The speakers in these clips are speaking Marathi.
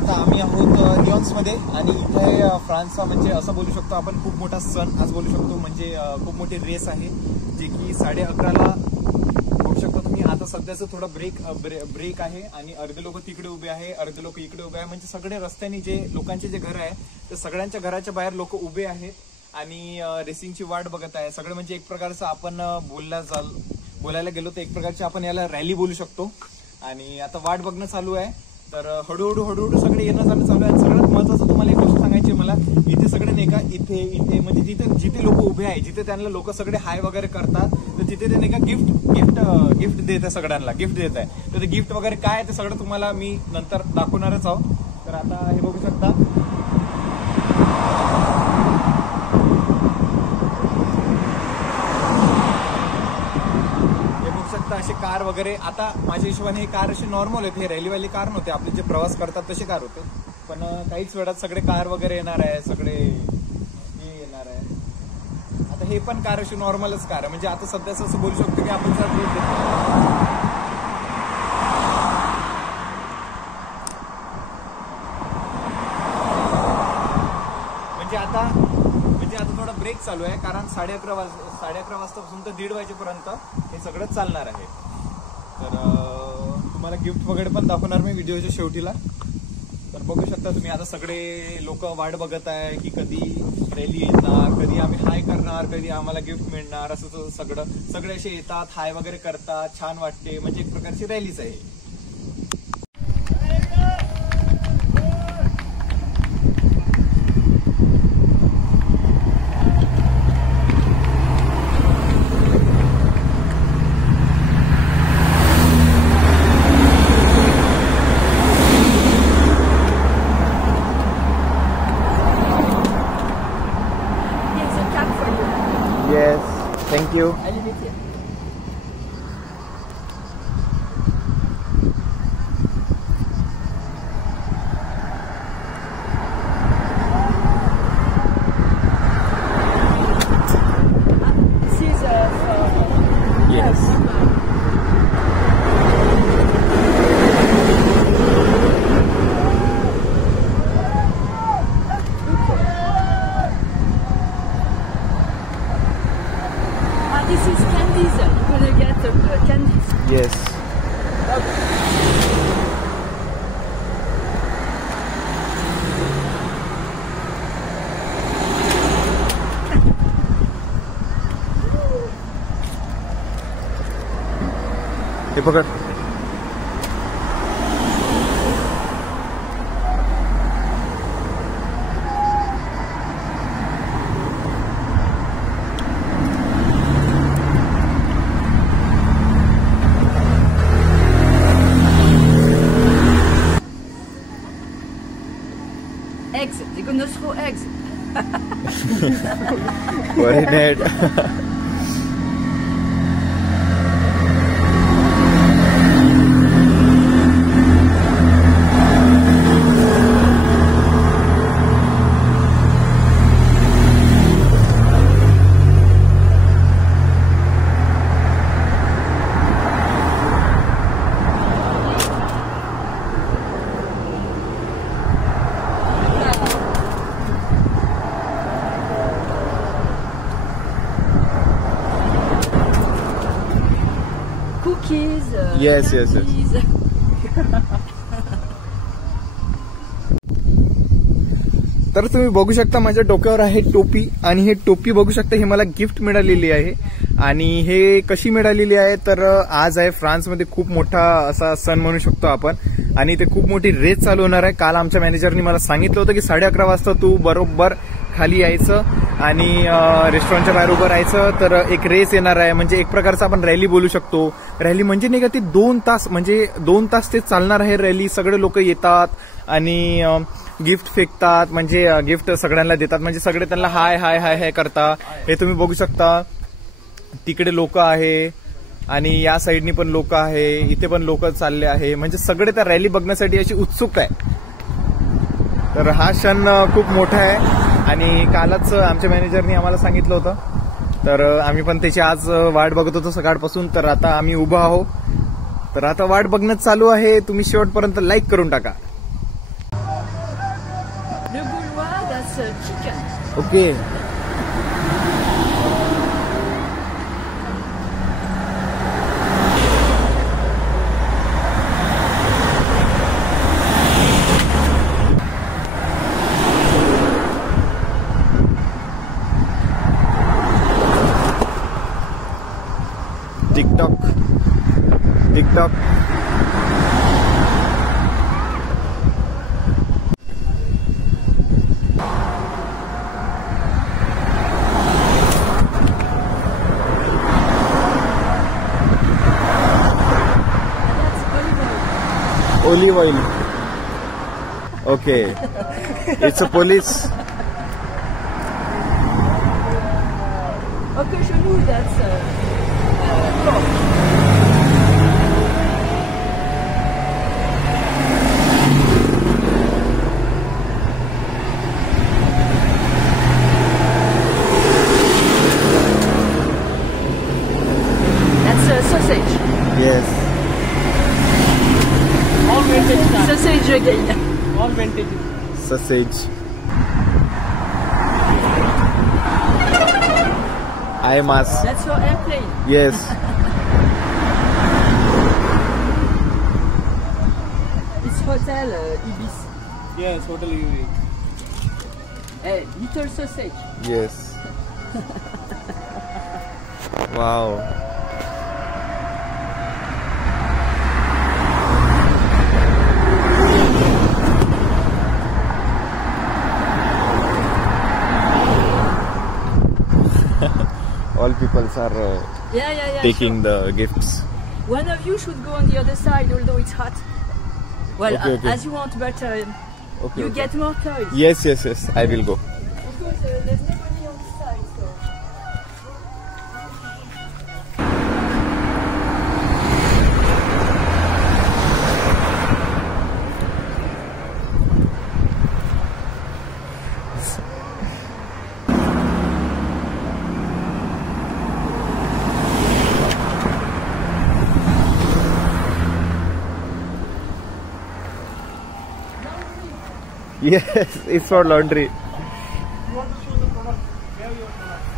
आता आम्ही आहोत लिऑन्समध्ये आणि इथे फ्रान्सचा म्हणजे असं बोलू शकतो आपण खूप मोठा सण आज बोलू शकतो. म्हणजे खूप मोठी रेस आहे जे की 11:30ला बघू शकता तुम्ही. आता सध्याचं थोडं ब्रेक आहे आणि अर्धे लोक तिकडे उभे आहे, अर्धे लोक इकडे उभे आहे. म्हणजे सगळे रस्त्याने जे लोकांचे जे घर आहे ते सगळ्यांच्या घराच्या बाहेर लोक उभे आहेत आणि रेसिंगची वाट बघत आहे. सगळं म्हणजे एक प्रकारचं आपण बोलायला गेलो तर एक प्रकारची आपण याला रॅली बोलू शकतो. आणि आता वाट बघणं चालू आहे. तर हळूहळू सगळे येणं जाणं चालू आहे. सगळ्यात महत्वाचं तुम्हाला एक गोष्ट सांगायची मला, इथे सगळे नाही का इथे म्हणजे जिथे लोक उभे आहे, जिथे त्यांना लोक सगळे हाय वगैरे करतात, तर तिथे ते नाही का गिफ्ट देत आहे, सगळ्यांना गिफ्ट देत आहे. तर ते गिफ्ट वगैरे काय आहे ते सगळं तुम्हाला मी नंतर दाखवणारच आहोत. तर आता हे बघू शकता असे कार वगैरे. आता माझ्या हिशोबाने हे कार असे नॉर्मल आहेत, हे रॅलीवाली कार नव्हते, आपले जे प्रवास करतात तसे कार होते. पण काहीच वेळात सगळे कार वगैरे येणार आहे, सगळे हे येणार आहे. आता हे पण कार अशी नॉर्मलच कार आहे. म्हणजे आता सध्या असं बोलू शकतो की आपण म्हणजे आता थोडा ब्रेक चालू आहे, कारण 11:30 वाजतापासून तर 1:30 वाजेपर्यंत हे सगळं चालणार आहे. तर तुम्हाला गिफ्ट वगैरे पण दाखवणार मी व्हिडिओच्या शेवटीला. तर बघू शकता तुम्ही आता सगळे लोक वाट बघत आहे की कधी रॅली येणार, कधी आम्ही हाय करणार, कधी आम्हाला गिफ्ट मिळणार. असं सगळे असे येतात, हाय वगैरे करतात, छान वाटते. म्हणजे एक प्रकारची रॅलीच आहे. Yes, thank you. I leave it here. This is Yes. This is candies. You're gonna get candies. Yes. हे पकड. Eggs. They're gonna throw eggs. Very neat. Cookies. Yes. candies. तर तुम्ही बघू शकता माझ्या डोक्यावर आहे टोपी आणि हे टोपी बघू शकता, हे मला गिफ्ट मिळालेली आहे. आणि हे कशी मिळालेली आहे तर आज आहे फ्रान्समध्ये खूप मोठा असा सण म्हणू शकतो आपण. आणि ते खूप मोठी रेस चालू होणार आहे. काल आमच्या मॅनेजरनी मला सांगितलं होतं की 11:30 वाजता तू बरोबर खाली यायचं आणि रेस्टॉरंटच्या बाहेर उभं राहायचं. तर एक रेस येणार आहे, म्हणजे एक प्रकारचा आपण रॅली बोलू शकतो. रॅली म्हणजे नाही का ती 2 तास, म्हणजे 2 तास ते चालणार आहे रॅली. सगळे लोक येतात आणि गिफ्ट फेकतात, म्हणजे गिफ्ट सगळ्यांना देतात, म्हणजे सगळे त्यांना हाय हाय हाय हाय करतात. हे तुम्ही बघू शकता. तिकडे लोक आहे आणि या साईडनी पण लोक आहे, इथे पण लोक चालले आहे. म्हणजे सगळे त्या रॅली बघण्यासाठी अशी उत्सुक आहे. तर हा क्षण खूप मोठा आहे आणि कालच आमच्या मॅनेजरनी आम्हाला सांगितलं होतं. तर आम्ही पण त्याची आज वाट बघत होतो सकाळपासून. तर आता आम्ही उभं आहोत. तर आता वाट बघणं चालू आहे. तुम्ही शेवटपर्यंत लाईक करून टाका. Okay TikTok TikTok olive oil. Okay. It's a police. Okay, chez nous, that's pork. That's sausage. Yes. All vintage cars. Sausage again. All vintage. Sausage. IMAS. That's for airplane. Yes. It's hotel Ibis. Yes, hotel UAE. Little sausage. Yes. Wow. All people are Yeah. taking Sure. the gifts. One of you should go on the other side, although it's hot. Well, Okay. as you want, but Okay. you get more toys. Yes. I will go. Of course, there's nobody on the side, so. Yes, it's for laundry. You want to show the product? Where your product?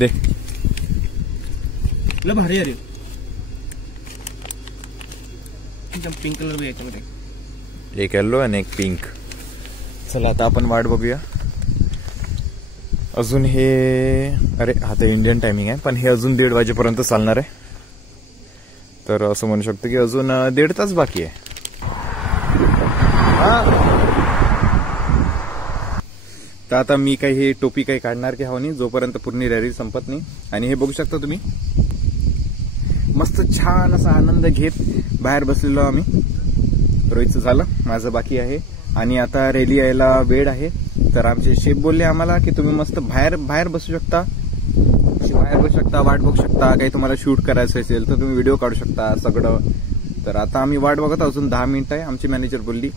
दे. लय भारी आहे रे. एकदम पिंक कलर बी याच्यामध्ये. एक येलो आणि एक पिंक. चला आता आपण वाट बघूया. अजून हे अरे आता इंडियन टायमिंग आहे पण हे अजून 1:30 वाजेपर्यंत चालणार आहे. तर असं म्हणू शकतो की अजून 1.5 तास बाकी आहे. तर आता मी काही हे टोपी काही काढणार की हवं नाही जोपर्यंत पूर्ण रॅली संपत नाही. आणि हे बघू शकता तुम्ही मस्त छान असा आनंद घेत बाहेर बसलेलो आम्ही. रोहितचं झालं, माझं बाकी आहे. आणि आता रॅली यायला वेळ आहे. तर आमचे शेफ बोलले आम्हाला की तुम्ही मस्त बाहेर बसू शकता, वाट बघू शकता. काही तुम्हाला शूट करायचं असेल तर तुम्ही व्हिडिओ काढू शकता सगळं. तर आता आम्ही वाट बघत अजून 10 मिनिटं आहे. आमची मॅनेजर बोलली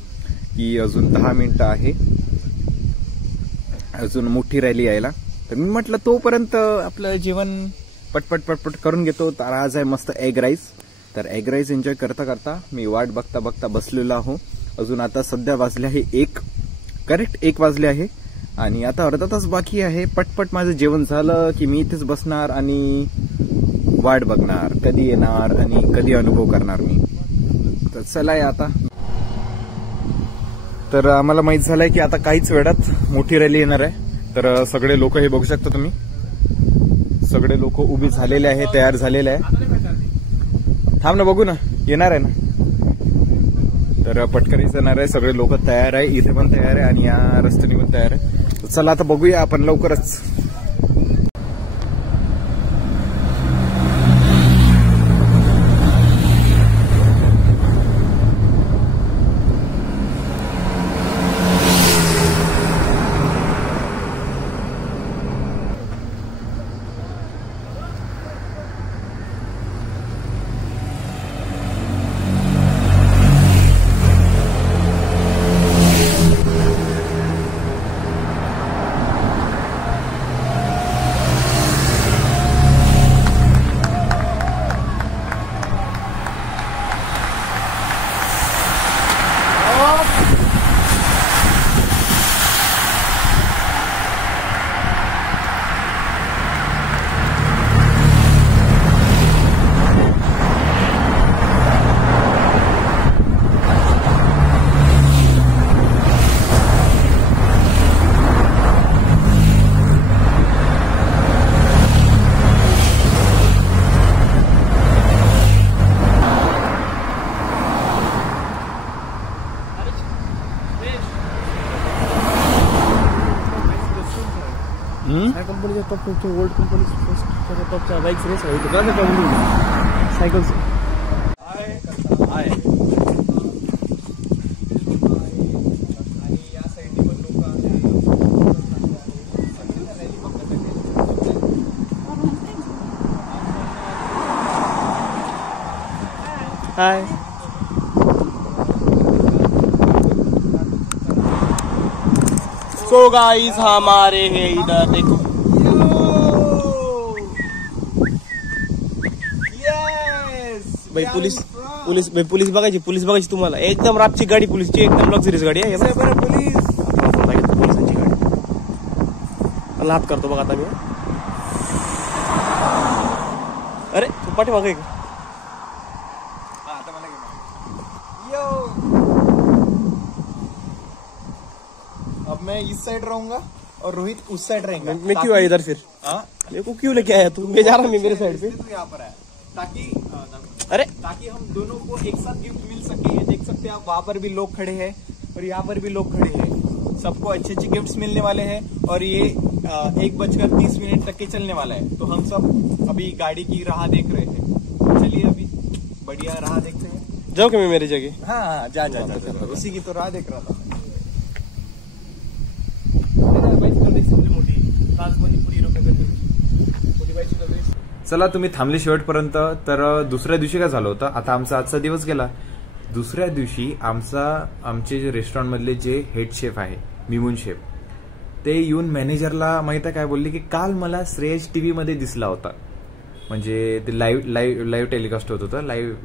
की अजून 10 मिनिटं आहे अजून मोठी रॅली यायला. तर मी म्हटलं तोपर्यंत आपलं जेवण पटपट करून घेतो. तर आज आहे मस्त एग राईस. तर एग राईस एन्जॉय करता करता मी वाट बघता बसलेलो आहो. अजून आता सध्या वाजले आहे 1, करेक्ट 1 वाजले आहे. आणि आता अर्धा तास बाकी आहे. पटपट माझं जेवण झालं की मी इथेच बसणार आणि वाट बघणार कधी येणार आणि कधी अनुभव करणार मी. तर चला आता. तर आम्हाला माहित झालंय की आता काहीच वेळात मोठी रॅली येणार आहे. तर सगळे लोक हे बघू शकता तुम्ही, सगळे लोक उभी झालेले आहे, तयार झालेले आहे. थांब ना बघू ना, येणार आहे ना. तर पटकनीच येणार आहे. सगळे लोक तयार आहे, इथे पण तयार आहे आणि या रस्त्याने पण तयार आहे. चला आता बघूया आपण लवकरच. ह्या कंपनीच्या टॉपच्या वर्ल्ड कंपनी फर्स्ट टॉपच्या बाईक्स रेस आहे इथं काय प्रॉब्लेम सायकल्स आहे हाय सो गाइस हमारे है इधर देखो भाई पुलिस बघायची तुम्हाला एकदम रातची गाडी पोलिसची एकदम लक्झरीज गाडी आहे पोलिसांची गाडी मला हात करतो बघा आता मी अरे तू पाठीमागे का अब मैं इस साइड रहूंगा और रोहित उस साइड रहेगा। मैं क्यों आया इधर फिर? मेरे को क्यों लेके आया तू? मैं जा रहा हूँ मेरे साइड पे। तू यहाँ पर आया अरे ताकि हम दोनों को एक साथ गिफ्ट मिल सके। ये देख सकते हैं आप, वहाँ पर भी लोग खड़े हैं और यहाँ पर भी लोग खड़े हैं। सबको अच्छे अच्छे गिफ्ट्स मिलने वाले हैं और ये 1:30 तक के चलने वाला है। तो हम सब अभी गाड़ी की राह देख रहे हैं। चलिए अभी बढ़िया राह देखते हैं। जाओ क्या मैं मेरी जगह? हाँ जा उसी की तो राह देख रहा था। चला तुम्ही थांबले शेवटपर्यंत। तर दुसऱ्या दिवशी काय झालं होतं, आता आमचा आजचा दिवस गेला। दुसऱ्या दिवशी आमचे जे रेस्टॉरंट मधले जे हेड शेफ आहे मिमून शेफ, ते येऊन मॅनेजरला माहित आहे काय बोलले की काल मला श्रेयस टीव्ही मध्ये दिसला होता। म्हणजे ते लाईव्ह टेलिकास्ट होत होतं, लाईव्ह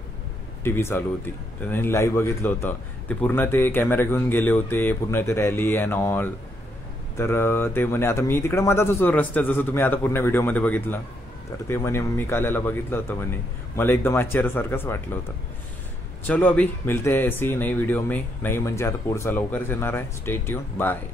टीव्ही चालू होती, त्यांनी लाईव्ह बघितलं होतं। ते पूर्ण ते कॅमेरा घेऊन गेले होते, पूर्ण ते रॅली अँड ऑल। तर ते म्हणे आता मी तिकडे मधाच होतो रस्त्यात, जसं तुम्ही आता पूर्ण व्हिडिओमध्ये बघितलं। तर ते म्हणे मी काल याला बघितलं होतं म्हणे, मला एकदम आश्चर्यासारखंच वाटलं होतं। चलो अभी मिलते हैं ऐसी नई वीडियो में, नहीं म्हणजे आता पुढचा लवकरच येणार आहे। Stay tune, bye.